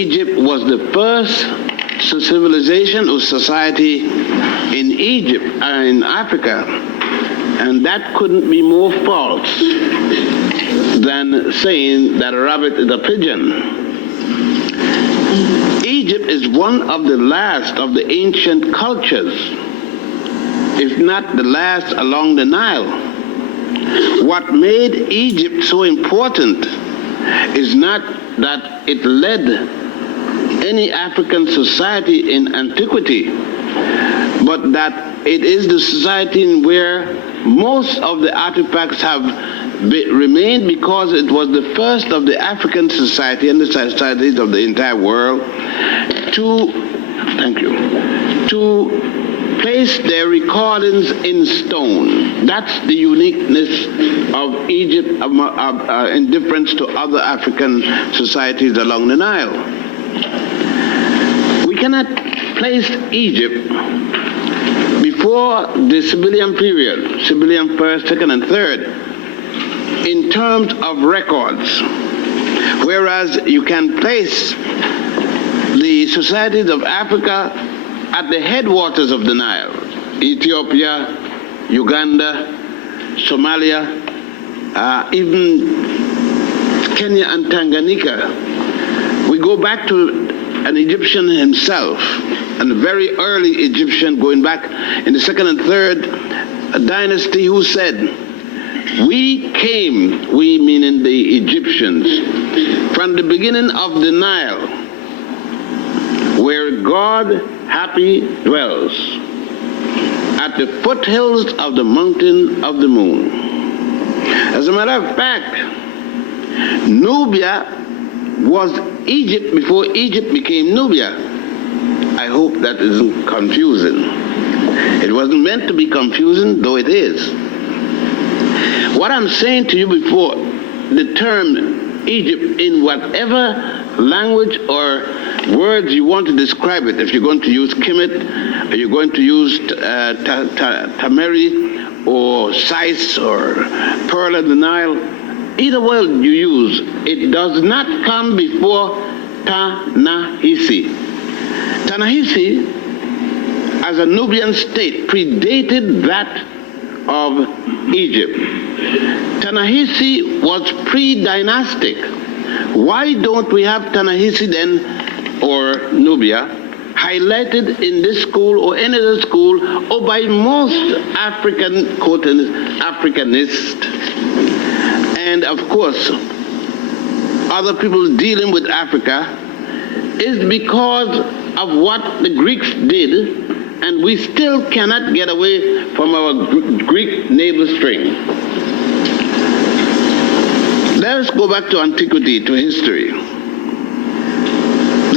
Egypt was the first civilization or society in Egypt, in Africa, and that couldn't be more false than saying that a rabbit is a pigeon. Egypt is one of the last of the ancient cultures, if not the last along the Nile. What made Egypt so important is not that it led any African society in antiquity, but that it is the society in where most of the artifacts have remained, because it was the first of the African society and the societies of the entire world to place their recordings in stone. That's the uniqueness of Egypt in difference to other African societies along the Nile. We cannot place Egypt before the Sibyllian period, Sibyllian first, second, and third, in terms of records, whereas you can place the societies of Africa at the headwaters of the Nile: Ethiopia, Uganda, Somalia, even Kenya and Tanganyika. We go back to an Egyptian himself, and a very early Egyptian going back in the second and third dynasty, who said, "We came," we meaning the Egyptians, "from the beginning of the Nile, where God happy dwells, at the foothills of the mountain of the moon." As a matter of fact, Nubia was Egypt before Egypt became Nubia. I hope that isn't confusing. It wasn't meant to be confusing, though it is. What I'm saying to you before, the term Egypt, in whatever language or words you want to describe it, if you're going to use Kemet, or you're going to use Tameri, or Sais, or Pearl of the Nile, either word you use, it does not come before Ta-Nehisi. Ta-Nehisi, as a Nubian state, predated that of Egypt. Ta-Nehisi was pre-dynastic. Why don't we have Ta-Nehisi then, or Nubia, highlighted in this school or any other school, or by most African Africanists, and of course other people dealing with Africa, is because of what the Greeks did, and we still cannot get away from our Greek navel string. Let us go back to antiquity, to history.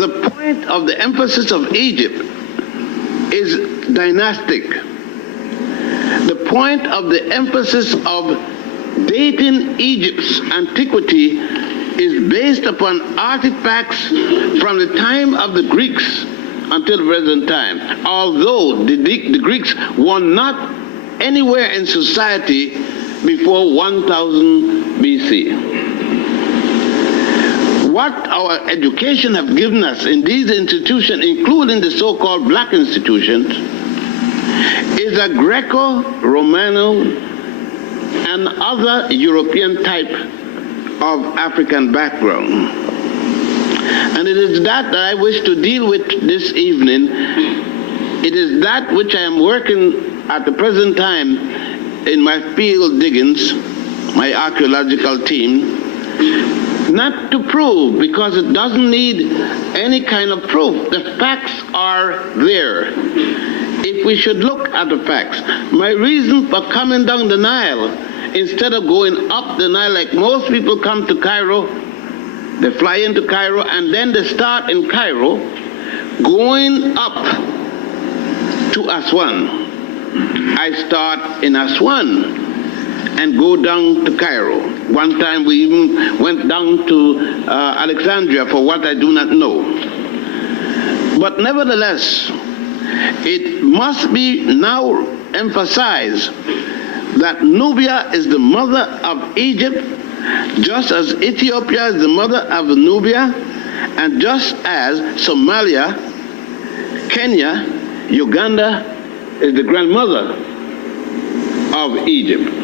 The point of the emphasis of Egypt is dynastic. The point of the emphasis of dating Egypt's antiquity is based upon artifacts from the time of the Greeks until the present time, although the Greeks were not anywhere in society before 1000 BC. What our education have given us in these institutions, including the so-called black institutions, is a Greco-Romano and other European type of African background. And it is that I wish to deal with this evening. It is that which I am working at the present time in my field diggings, my archaeological team, not to prove, because it doesn't need any kind of proof. The facts are there. If we should look at the facts, my reason for coming down the Nile, instead of going up the Nile like most people come to Cairo, they fly into Cairo and then they start in Cairo, going up to Aswan. I start in Aswan and go down to Cairo. One time we even went down to Alexandria for what I do not know. But nevertheless, it must be now emphasized that Nubia is the mother of Egypt, just as Ethiopia is the mother of Nubia, And just as Somalia, Kenya, Uganda is the grandmother of Egypt.